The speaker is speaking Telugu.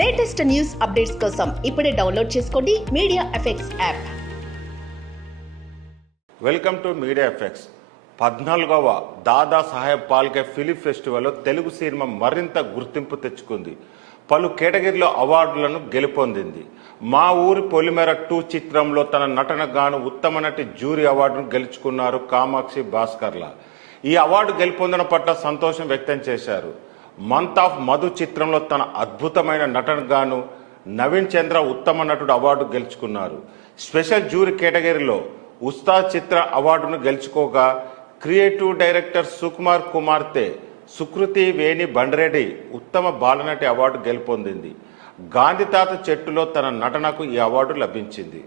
లేటెస్ట్ న్యూస్ అప్డేట్స్ కోసం ఇప్పుడే డౌన్లోడ్ చేసుకోండి media effects app. Welcome to media effects. 14వ దాదా సాహెబ్ పాల్కే ఫిలిం ఫెస్టివల్లో తెలుగు సినిమా మరింత గుర్తింపు తెచ్చుకుంది. పలు కేటగిరీలో అవార్డులను గెలుపొందింది. మా ఊరి పొలిమేర 2 చిత్రంలో తన నటన గాను ఉత్తమ నటి జ్యూరీ అవార్డును గెలుచుకున్నారు కామాక్షి భాస్కర్ల. ఈ అవార్డు గెలుపొందడం పట్ల సంతోషం వ్యక్తం చేశారు. మంత్ ఆఫ్ మధు చిత్రంలో తన అద్భుతమైన నటన గాను నవీన్ చంద్ర ఉత్తమ నటుడు అవార్డు గెలుచుకున్నారు. స్పెషల్ జ్యూరీ కేటగిరీలో ఉస్తాద్ చిత్ర అవార్డును గెలుచుకోగా క్రియేటివ్ డైరెక్టర్ సుకుమార్ కుమార్తె సుకృతి వేణి బండ్రెడ్డి ఉత్తమ బాలనటి అవార్డు గెలుపొందింది. గాంధీ తాత చెట్టులో తన నటనకు ఈ అవార్డు లభించింది.